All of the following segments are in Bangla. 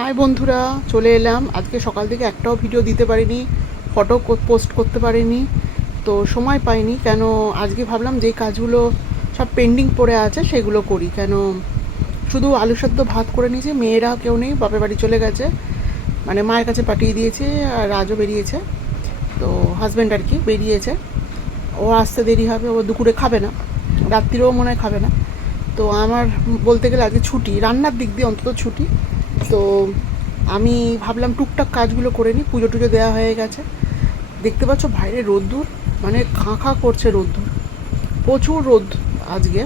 হাই বন্ধুরা, চলে এলাম। আজকে সকাল থেকে একটাও ভিডিও দিতে পারিনি, ফটো পোস্ট করতে পারিনি, তো সময় পাইনি। কেন, আজকে ভাবলাম যেই কাজগুলো সব পেন্ডিং পড়ে আছে, সেগুলো করি। কেন, শুধু আলু সেদ্ধ ভাত করে নিয়েছি, মেয়েরা কেউ নেই, বাপের বাড়ি চলে গেছে। মানে মায়ের কাছে পাঠিয়ে দিয়েছে, আর রাজও বেরিয়েছে। তো হাজব্যান্ড আর কি, বেরিয়েছে। ও আসতে দেরি হবে, ও দুপুরে খাবে না। রাত্রিরেও মনে হয় খাবে না। তো আমার বলতে গেলে আজকে ছুটি। রান্নার দিক দিয়ে অন্তত ছুটি। তো আমি ভাবলাম টুকটাক কাজগুলো করে নিই, পুজো টুজো দেওয়া হয়ে গেছে। দেখতে পাচ্ছ বাইরে রোদ্দুর মানে খাঁ খাঁ করছে রোদ্দুর। প্রচুর রোদ আজকে।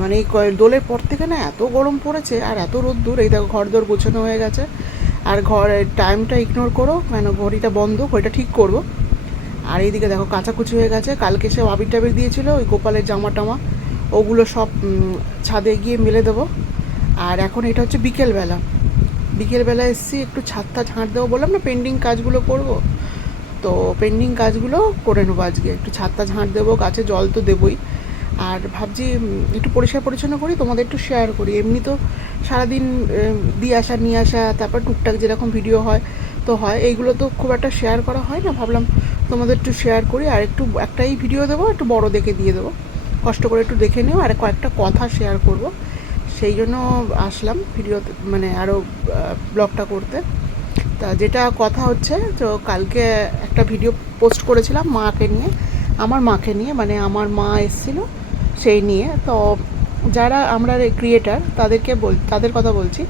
মানে এই দোলের পর থেকে না এত গরম পড়েছে আর এত রোদ্দুর, এই দেখো ঘর দোর গোছানো হয়ে গেছে। আর ঘরের টাইমটা ইগনোর করো মানে ঘড়িটা বন্ধ, ঘড়িটা ঠিক করব। আর এইদিকে দেখো কাচাকুচি হয়ে গেছে। কালকে সে আবির টাবির দিয়েছিল, ওই গোপালের জামা টামা ওগুলো সব ছাদে গিয়ে মেলে দেবো। আর এখন এটা হচ্ছে বিকেলবেলা। বিকেলবেলা এসেছি, একটু ছাদটা ঝাঁট দেবো বললাম না পেন্ডিং কাজগুলো করব। তো পেন্ডিং কাজগুলো করে নেব আজকে। একটু ছাদটা ঝাঁট দেবো, গাছে জল তো দেবই। আর ভাবছি একটু পরিষ্কার পরিচ্ছন্ন করি, তোমাদের একটু শেয়ার করি। এমনি তো সারাদিন দিয়ে আসা, নিয়ে আসা, তারপর টুকটাক যেরকম ভিডিও হয়, তো হয়। এইগুলো তো খুব একটা শেয়ার করা হয় না। ভাবলাম তোমাদের একটু শেয়ার করি, আর একটু একটাই ভিডিও দেবো, একটু বড় দেখে দিয়ে দেবো। কষ্ট করে একটু দেখে নিও, আর কয়েকটা কথা শেয়ার করব। সেই জন্য আসলাম ভিডিও মানে আরও ব্লগটা করতে। তা যেটা কথা হচ্ছে, তো কালকে একটা ভিডিও পোস্ট করেছিলাম মাকে নিয়ে, আমার মাকে নিয়ে মানে আমার মা এসেছিল সেই নিয়ে। তো যারা আমরা ক্রিয়েটার তাদেরকে বল, তাদের কথা বলছি।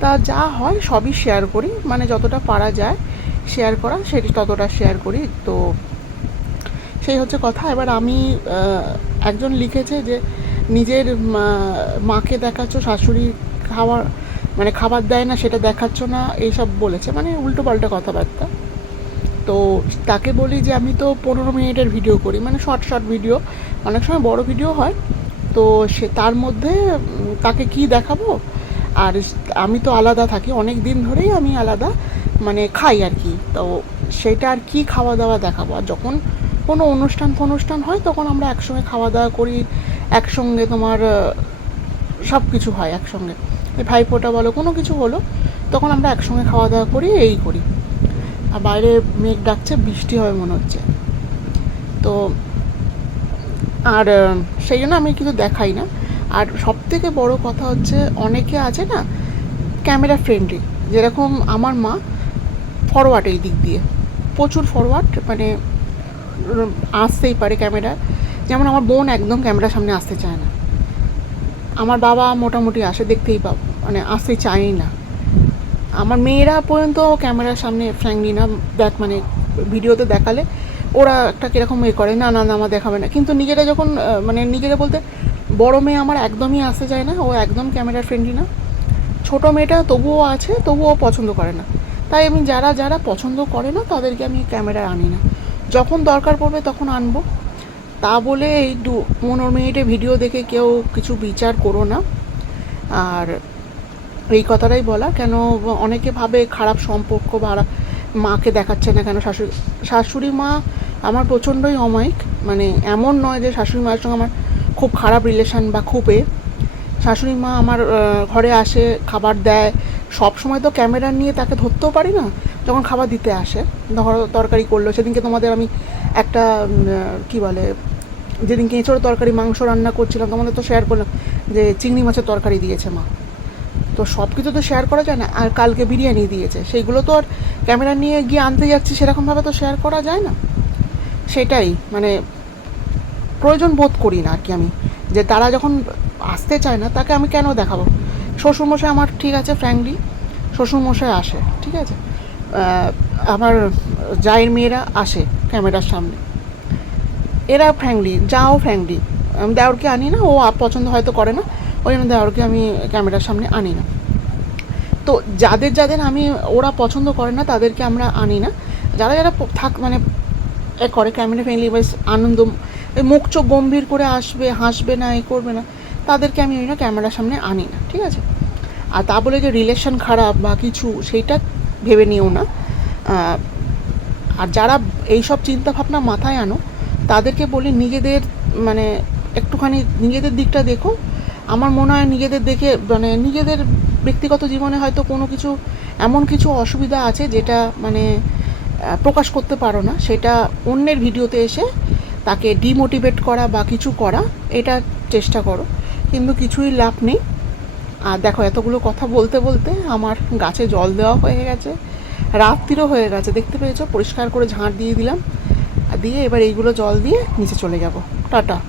তা যা হয় সবই শেয়ার করি মানে যতটা পারা যায় শেয়ার করা, সেটি ততটা শেয়ার করি। তো সেই হচ্ছে কথা। এবার আমি একজন লিখেছে যে নিজের মাকে দেখাচ্ছ, শাশুড়ি খাওয়ার মানে খাবার দেয় না, সেটা দেখাচ্ছ না, এইসব বলেছে। মানে উল্টো পাল্টা কথাবার্তা। তো তাকে বলি যে, আমি তো পনেরো মিনিটের ভিডিও করি। মানে শর্ট শর্ট ভিডিও। অনেক সময় বড় ভিডিও হয়। তো সে, তার মধ্যে তাকে কি দেখাবো? আর আমি তো আলাদা থাকি। অনেক দিন ধরেই আমি আলাদা মানে খাই আর কি। তো সেটা আর কি খাওয়া দাওয়া দেখাবো? আর যখন কোনো অনুষ্ঠান ফনুষ্ঠান হয়, তখন আমরা একসঙ্গে খাওয়া দাওয়া করি। একসঙ্গে তোমার সব কিছু হয় একসঙ্গে। ভাইফোঁটা বলো, কোনো কিছু হলো তখন আমরা একসঙ্গে খাওয়া দাওয়া করি, এই করি। আর বাইরে মেঘ ডাকছে, বৃষ্টি হবে মনে হচ্ছে। তো, আর সেই জন্য আমি কিছু দেখাই না। আর সব থেকে বড় কথা হচ্ছে, অনেকে আছে না, ক্যামেরা ফ্রেন্ডলি যেরকম আমার মা ফরওয়ার্ড এই দিক দিয়ে। প্রচুর ফরওয়ার্ড মানে আসতেই পারে ক্যামেরা। যেমন আমার বোন একদম ক্যামেরার সামনে আসতে চায় না। আমার বাবা মোটামুটি আসে দেখতেই পাব মানে আসতে চায়ই না। আমার মেয়েরা পর্যন্ত ক্যামেরার সামনে ফ্র্যাঙ্কলি না, দেখ মানে ভিডিওতে দেখালে ওরা একটা কীরকম এ করে, না না না, আমার দেখাবে না। কিন্তু নিজেরা যখন মানে নিজেরা বলতে বড় মেয়ে আমার একদমই আসতে চায় না, ও একদম ক্যামেরা ফ্রেন্ডলি না। ছোটো মেয়েটা তবুও আছে, তবুও পছন্দ করে না। তাই আমি যারা যারা পছন্দ করে না, তাদেরকে আমি ক্যামেরায় আনি না। যখন দরকার পড়বে তখন আনব। তা বলে এই দু পনেরো মিনিটে ভিডিও দেখে কেউ কিছু বিচার করো না। আর এই কথাটাই বলা, কেন অনেকে ভাবে খারাপ সম্পর্ক বা মাকে দেখাচ্ছে না কেন শাশুড়ি শাশুড়ি মা আমার প্রচণ্ডই অমায়িক। মানে এমন নয় যে শাশুড়ি মায়ের সঙ্গে আমার খুব খারাপ রিলেশন বা খুব শাশুড়ি মা আমার ঘরে আসে, খাবার দেয়। সব সময় তো ক্যামেরা নিয়ে তাকে ধরতেও পারি না। যখন খাবার দিতে আসে, ধরো তরকারি করল, সেদিনকে তোমাদের আমি একটা কি বলে যেদিন এঁচড়ো তরকারি, মাংস রান্না করছিলাম, তোমাদের তো শেয়ার করলাম যে চিংড়ি মাছের তরকারি দিয়েছে মা। তো সব কিছু তো শেয়ার করা যায় না, আর কালকে বিরিয়ানি দিয়েছে। সেইগুলো তো আর ক্যামেরা নিয়ে গিয়ে আনতে যাচ্ছি, সেরকমভাবে তো শেয়ার করা যায় না। সেটাই মানে প্রয়োজন বোধ করি না আর কি আমি, যে তারা যখন আসতে চায় না, তাকে আমি কেন দেখাবো? শ্বশুরমশাই আমার ঠিক আছে ফ্র্যাঙ্কলি শ্বশুরমশাই আসে, ঠিক আছে? আমার জায়ের মেয়েরা আসে। ক্যামেরার সামনে। এরা ফ্র্যাঙ্কলি, যাও ফ্র্যাঙ্কলি। আমি দেওরকে আনি না, ও পছন্দ হয়তো করে না, ওই জন্য দেওরকে আমি ক্যামেরার সামনে আনি না। তো যাদের যাদের আমি, ওরা পছন্দ করে না, তাদেরকে আমরা আনি না। যারা যারা থাক মানে এ করে ক্যামেরা ফ্রেন্ডলি বেশ আনন্দ মুখ চোখ গম্ভীর করে আসবে, হাসবে না, এ করবে না, তাদেরকে আমি ওই জন্য ক্যামেরার সামনে আনি না, ঠিক আছে? আর তা বলে যে রিলেশন খারাপ বা কিছু, সেইটা ভেবে নিও না। আর যারা এইসব চিন্তা ভাবনা মাথায় আনো, তাদেরকে বলি নিজেদের মানে একটুখানি নিজেদের দিকটা দেখো আমার মনে হয় নিজেদের দেখে মানে নিজেদের ব্যক্তিগত জীবনে হয়তো কোনো কিছু, এমন কিছু অসুবিধা আছে যেটা মানে প্রকাশ করতে পারো না। সেটা অন্যের ভিডিওতে এসে তাকে ডিমোটিভেট করা বা কিছু করা, এটা চেষ্টা করো। কিন্তু কিছুই লাভ নেই। আর দেখো, এতগুলো কথা বলতে বলতে আমার গাছে জল দেওয়া হয়ে গেছে। রাত্রিরও হয়ে গেছে, দেখতে পেয়েছ? পরিষ্কার করে ঝাঁট দিয়ে দিলাম। দিয়ে এবার এইগুলো জল দিয়ে নিচে চলে যাব। টাটা।